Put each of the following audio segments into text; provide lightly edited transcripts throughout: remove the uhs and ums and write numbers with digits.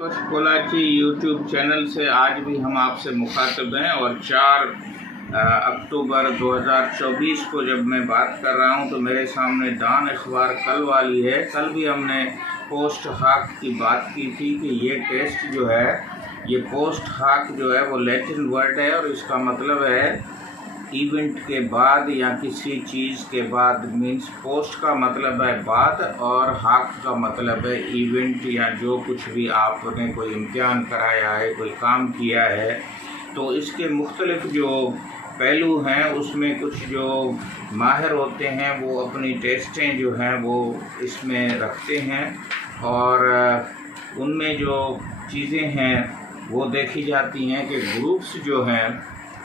बस कोलाची YouTube channel से आज भी हम आपसे मुखातिब हैं और 4 अक्टूबर 2024 को जब मैं बात कर रहा हूं तो मेरे सामने डॉन अखबार कल वाली है। कल भी हमने पोस्ट हाक की बात की थी कि ये टेस्ट जो है, ये पोस्ट हाक जो है वो लैटिन वर्ड है और इसका मतलब है इवेंट के बाद या किसी चीज़ के बाद। मीन्स पोस्ट का मतलब है बाद और हाक का मतलब है इवेंट या जो कुछ भी आपने कोई इम्तिहान कराया है, कोई काम किया है। तो इसके मुख्तलिफ जो पहलू हैं उसमें कुछ जो माहिर होते हैं वो अपनी टेस्टें जो हैं वो इसमें रखते हैं और उनमें जो चीज़ें हैं वो देखी जाती हैं कि ग्रुप्स जो हैं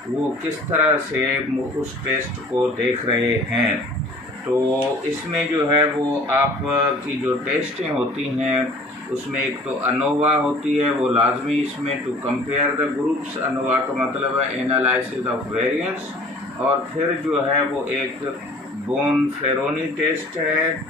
वो किस तरह से उस टेस्ट को देख रहे हैं। तो इसमें जो है वो आपकी जो टेस्टें होती हैं उसमें एक तो अनोवा होती है, वो लाजमी इसमें to compare the groups. ANOVA का मतलब है एनालिसिस ऑफ वेरिएंस। और फिर जो है वो एक बोन फेरोनी टेस्ट है,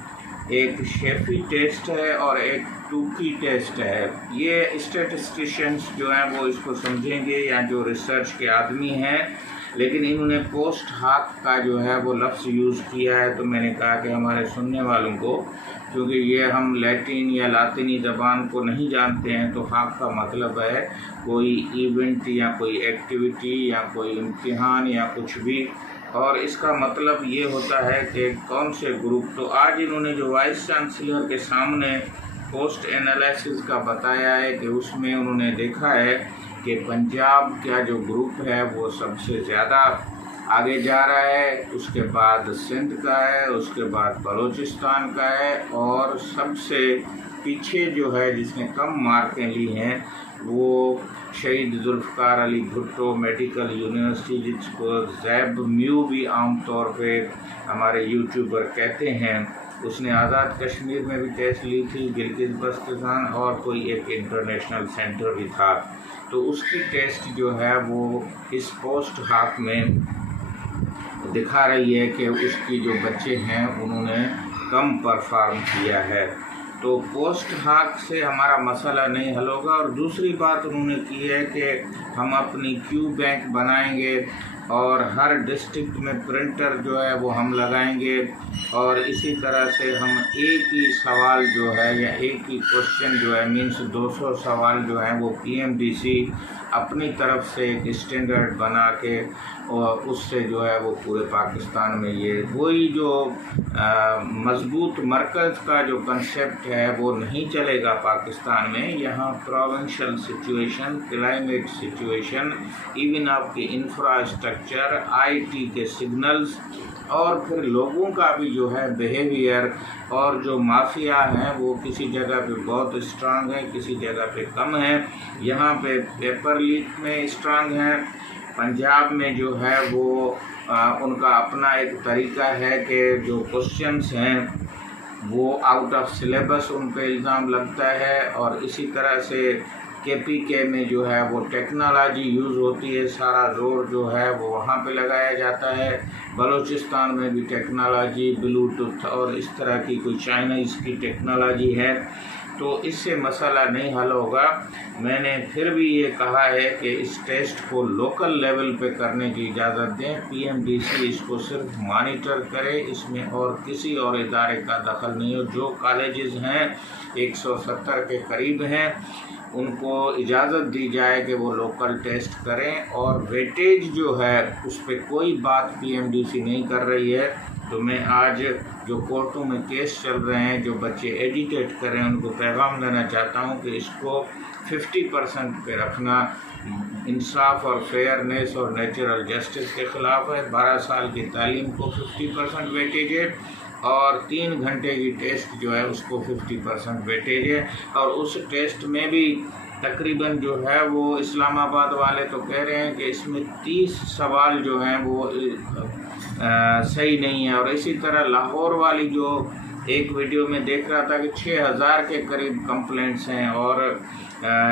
एक शेफी टेस्ट है और एक टूकी टेस्ट है। ये स्टैटिस्टिशियंस जो हैं वो इसको समझेंगे या जो रिसर्च के आदमी हैं, लेकिन इन्होंने पोस्ट हाक का जो है वो लफ्ज़ यूज़ किया है। तो मैंने कहा कि हमारे सुनने वालों को, क्योंकि ये हम लैटिन या लातिनी ज़बान को नहीं जानते हैं, तो हाक का मतलब है कोई इवेंट या कोई एक्टिविटी या कोई इम्तिहान या कुछ भी। और इसका मतलब ये होता है कि कौन से ग्रुप। तो आज इन्होंने जो वाइस चांसलर के सामने पोस्ट एनालिसिस का बताया है कि उसमें उन्होंने देखा है कि पंजाब का जो ग्रुप है वो सबसे ज़्यादा आगे जा रहा है, उसके बाद सिंध का है, उसके बाद बलूचिस्तान का है और सबसे पीछे जो है जिसने कम मार्कें ली हैं वो शहीद जुल्फ़कार अली भुट्टो मेडिकल यूनिवर्सिटी, जिसको जैब म्यू भी आम तौर पे हमारे यूट्यूबर कहते हैं, उसने आज़ाद कश्मीर में भी टेस्ट ली थी, गिलगित बल्तिस्तान और कोई एक इंटरनेशनल सेंटर भी था। तो उसकी टेस्ट जो है वो इस पोस्ट हाक में दिखा रही है कि उसकी जो बच्चे हैं उन्होंने कम परफॉर्म किया है। तो पोस्ट हाक से हमारा मसला नहीं हल होगा। और दूसरी बात उन्होंने की है कि हम अपनी क्यू बैंक बनाएंगे और हर डिस्ट्रिक्ट में प्रिंटर जो है वो हम लगाएंगे और इसी तरह से हम एक ही सवाल जो है या एक ही क्वेश्चन जो है मीन्स 200 सवाल जो हैं वो पीएमडीसी अपनी तरफ से एक स्टैंडर्ड बना के और उससे जो है वो पूरे पाकिस्तान में ये वही जो मजबूत मरकज़ का जो कंसेप्ट है वो नहीं चलेगा पाकिस्तान में। यहाँ provincial situation, climate situation, even आपके इंफ्रास्ट्रक्चर, आईटी के सिग्नल्स और फिर लोगों का भी जो है बिहेवियर और जो माफिया हैं वो किसी जगह पे बहुत स्ट्रांग है, किसी जगह पे कम है। यहाँ पे पेपर लीक में स्ट्रांग है, पंजाब में जो है वो उनका अपना एक तरीका है कि जो क्वेश्चंस हैं वो आउट ऑफ सिलेबस उन पे इल्ज़ाम लगता है। और इसी तरह से केपीके में जो है वो टेक्नोलॉजी यूज़ होती है, सारा जोर जो है वो वहाँ पे लगाया जाता है। बलूचिस्तान में भी टेक्नोलॉजी, ब्लूटूथ और इस तरह की कोई चाइनीज़ की टेक्नोलॉजी है। तो इससे मसला नहीं हल होगा। मैंने फिर भी ये कहा है कि इस टेस्ट को लोकल लेवल पे करने की इजाज़त दें, पीएमडीसी इसको सिर्फ मॉनिटर करे, इसमें और किसी और इदारे का दखल नहीं हो। जो कॉलेजेस हैं 170 के करीब हैं उनको इजाज़त दी जाए कि वो लोकल टेस्ट करें और वेटेज जो है उस पर कोई बात पीएमडीसी नहीं कर रही है। तो मैं आज जो कोर्टों में केस चल रहे हैं, जो बच्चे एजिटेट कर रहे हैं, उनको पैगाम देना चाहता हूं कि इसको 50% पे रखना इंसाफ और फेयरनेस और नेचुरल जस्टिस के ख़िलाफ़ है। 12 साल की तालीम को 50% वेटेज है और 3 घंटे की टेस्ट जो है उसको 50% वेटेज है। और उस टेस्ट में भी तकरीबन जो है वो इस्लामाबाद वाले तो कह रहे हैं कि इसमें 30 सवाल जो हैं वो सही नहीं है। और इसी तरह लाहौर वाली जो एक वीडियो में देख रहा था कि 6000 के करीब कंप्लेंट्स हैं और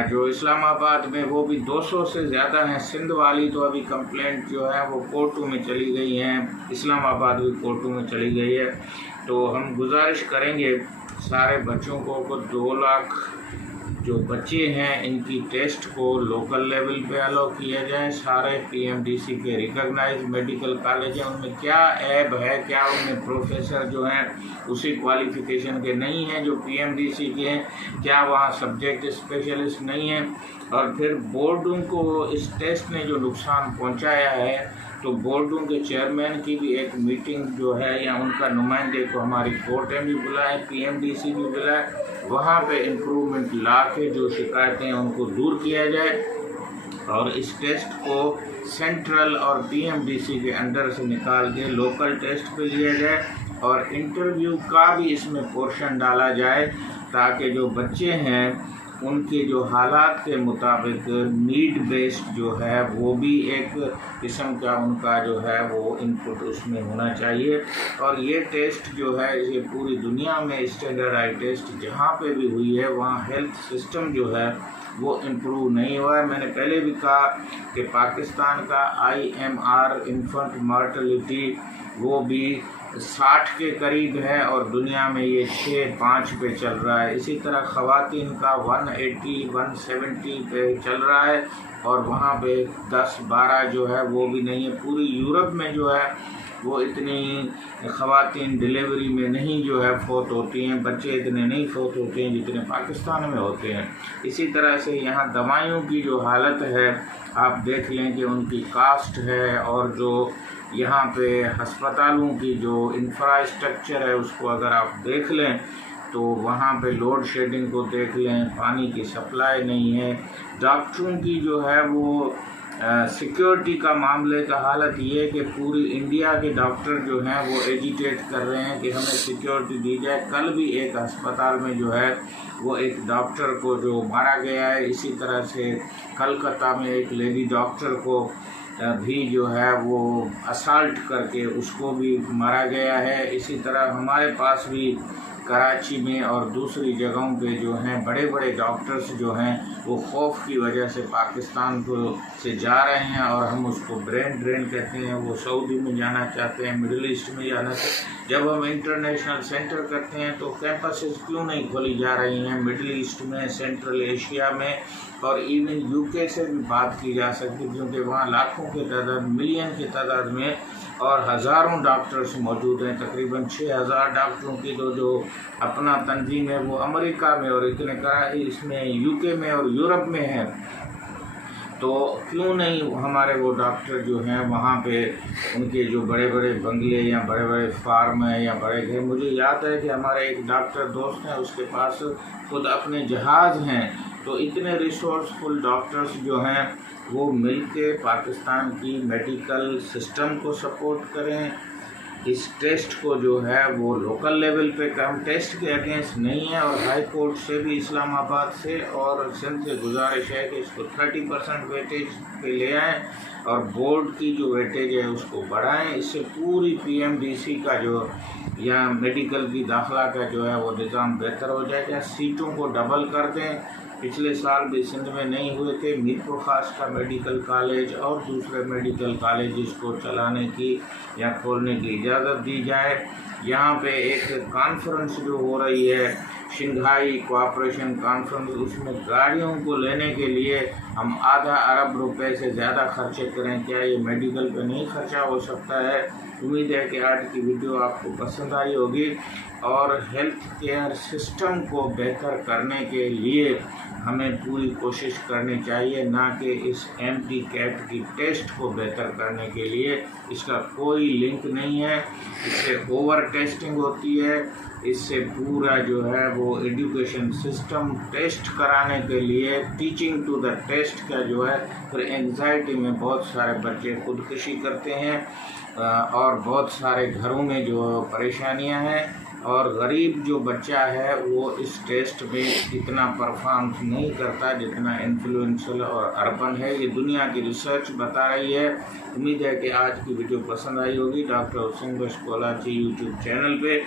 जो इस्लामाबाद में वो भी 200 से ज़्यादा हैं। सिंध वाली तो अभी कंप्लेंट जो है वो कोर्टों में चली गई हैं, इस्लामाबाद भी कोर्टों में चली गई है। तो हम गुजारिश करेंगे सारे बच्चों को 2 लाख जो बच्चे हैं इनकी टेस्ट को लोकल लेवल पे अलाउ किया जाए। सारे पीएमडीसी के रिकॉग्नाइज मेडिकल कॉलेज हैं, उनमें क्या ऐब है, क्या उनमें प्रोफेसर जो हैं उसी क्वालिफिकेशन के नहीं हैं जो पीएमडीसी के हैं, क्या वहाँ सब्जेक्ट स्पेशलिस्ट नहीं हैं। और फिर बोर्डों को इस टेस्ट ने जो नुकसान पहुँचाया है, तो बोर्डों के चेयरमैन की भी एक मीटिंग जो है या उनका नुमाइंदे को हमारी कोर्ट में भी बुलाए, पीएमडीसी भी बुलाए, वहाँ पे इम्प्रूवमेंट ला के जो शिकायतें हैं उनको दूर किया जाए और इस टेस्ट को सेंट्रल और पीएमडीसी के अंडर से निकाल के लोकल टेस्ट पे लिया जाए और इंटरव्यू का भी इसमें पोर्शन डाला जाए ताकि जो बच्चे हैं उनके जो हालात के मुताबिक नीड बेस्ड जो है वो भी एक किस्म का उनका जो है वो इनपुट उसमें होना चाहिए। और ये टेस्ट जो है ये पूरी दुनिया में स्टैंडर्डाइज टेस्ट जहाँ पे भी हुई है वहाँ हेल्थ सिस्टम जो है वो इम्प्रूव नहीं हुआ है। मैंने पहले भी कहा कि पाकिस्तान का IMR इन्फेंट मॉर्टेलिटी वो भी 60 के करीब है और दुनिया में ये 6-5 पे चल रहा है। इसी तरह ख़वातीन का 180-170 पे चल रहा है और वहाँ पे 10-12 जो है वो भी नहीं है। पूरी यूरोप में जो है वो इतनी ख़वातीन डिलीवरी में नहीं जो है फौत होती हैं, बच्चे इतने नहीं फौत होते हैं जितने पाकिस्तान में होते हैं। इसी तरह से यहाँ दवाइयों की जो हालत है आप देख लें कि उनकी कास्ट है और जो यहाँ पे अस्पतालों की जो इंफ्रास्ट्रक्चर है उसको अगर आप देख लें तो वहाँ पे लोड शेडिंग को देख लें, पानी की सप्लाई नहीं है। डॉक्टरों की जो है वो सिक्योरिटी का मामले का हालत ये है कि पूरी इंडिया के डॉक्टर जो हैं वो एजिटेट कर रहे हैं कि हमें सिक्योरिटी दी जाए। कल भी एक अस्पताल में जो है वो एक डॉक्टर को जो मारा गया है, इसी तरह से कलकत्ता में एक लेडी डॉक्टर को भी जो है वो असाल्ट करके उसको भी मारा गया है। इसी तरह हमारे पास भी कराची में और दूसरी जगहों पे जो हैं बड़े बड़े डॉक्टर्स जो हैं वो खौफ की वजह से पाकिस्तान को से जा रहे हैं और हम उसको ब्रेन ड्रेन कहते हैं। वो सऊदी में जाना चाहते हैं, मिडिल ईस्ट में जाना चाहते हैं। जब हम इंटरनेशनल सेंटर करते हैं तो कैंपसेस क्यों नहीं खोली जा रही हैं मिडिल ईस्ट में, सेंट्रल एशिया में और इवन यूके से भी बात की जा सकती है क्योंकि वहाँ लाखों की तादाद, मिलियन की तादाद में और हज़ारों डॉक्टर्स मौजूद हैं। तकरीबन 6000 डॉक्टरों की जो अपना तंजीम है वो अमेरिका में और इतने इसमें यूके में और यूरोप में है। तो क्यों नहीं हमारे वो डॉक्टर जो हैं वहाँ पे उनके जो बड़े बड़े बंगले या बड़े बड़े फार्म हैं या बड़े घर। मुझे याद है कि हमारे एक डॉक्टर दोस्त हैं, उसके पास खुद अपने जहाज़ हैं। तो इतने रिसोर्सफुल डॉक्टर्स जो हैं वो मिलके पाकिस्तान की मेडिकल सिस्टम को सपोर्ट करें। इस टेस्ट को जो है वो लोकल लेवल पे कम टेस्ट के अगेंस्ट नहीं है और हाई कोर्ट से भी इस्लामाबाद से और सिंध से गुजारिश है कि इसको 30% वेटेज पे ले आएँ और बोर्ड की जो वेटेज है उसको बढ़ाएं। इससे पूरी पीएमडीसी का जो या मेडिकल की दाखिला का जो है वो निज़ाम बेहतर हो जाएगा। सीटों को डबल कर दें। पिछले साल भी सिंध में नहीं हुए थे। मीरपुर खास का मेडिकल कॉलेज और दूसरे मेडिकल कॉलेज को चलाने की या खोलने की इजाज़त दी जाए। यहाँ पे एक कॉन्फ्रेंस जो हो रही है शंघाई कोऑपरेशन कॉन्फ्रेंस, उसमें गाड़ियों को लेने के लिए हम आधा अरब रुपए से ज़्यादा खर्चे करें। क्या ये मेडिकल पे नहीं खर्चा हो सकता है? उम्मीद है कि आज की वीडियो आपको पसंद आई होगी और हेल्थ केयर सिस्टम को बेहतर करने के लिए हमें पूरी कोशिश करनी चाहिए, ना कि इस MT-CAT की टेस्ट को बेहतर करने के लिए। इसका कोई लिंक नहीं है, इससे ओवर टेस्टिंग होती है। इससे पूरा जो है वो एजुकेशन सिस्टम टेस्ट कराने के लिए टीचिंग टू द टेस्ट का जो है फिर एंग्जाइटी में बहुत सारे बच्चे खुदकुशी करते हैं और बहुत सारे घरों में जो परेशानियां हैं और गरीब जो बच्चा है वो इस टेस्ट में इतना परफॉर्म नहीं करता जितना इन्फ्लुएंशियल और अर्बन है। ये दुनिया की रिसर्च बता रही है। उम्मीद है कि आज की वीडियो पसंद आई होगी। डॉक्टर हुसैन बख्श कोलाची यूट्यूब चैनल पे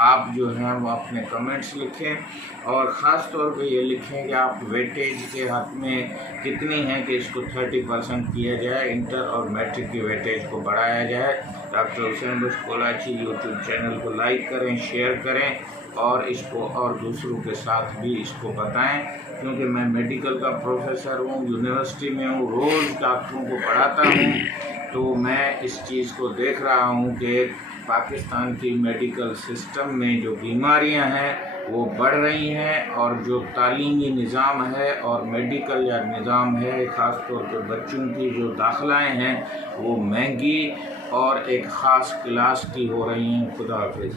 आप जो हैं वो अपने कमेंट्स लिखें और ख़ास तौर पे ये लिखें कि आप वेटेज के हक़ में कितनी हैं कि इसको 30% किया जाए, इंटर और मैट्रिक की वेटेज को बढ़ाया जाए। डॉक्टर हुसैन बख्श कोलाची यूट्यूब चैनल को लाइक करें, शेयर करें और इसको और दूसरों के साथ भी इसको बताएं, क्योंकि मैं मेडिकल का प्रोफेसर हूँ, यूनिवर्सिटी में हूँ, रोज़ डॉक्टरों को पढ़ाता हूँ। तो मैं इस चीज़ को देख रहा हूँ कि पाकिस्तान की मेडिकल सिस्टम में जो बीमारियाँ हैं वो बढ़ रही हैं, और जो तालीमी निज़ाम है और मेडिकल या निज़ाम है, ख़ास तौर पर बच्चों की जो दाखिलाएँ हैं वो महंगी और एक ख़ास क्लास की हो रही हैं। खुदा हाफिज़।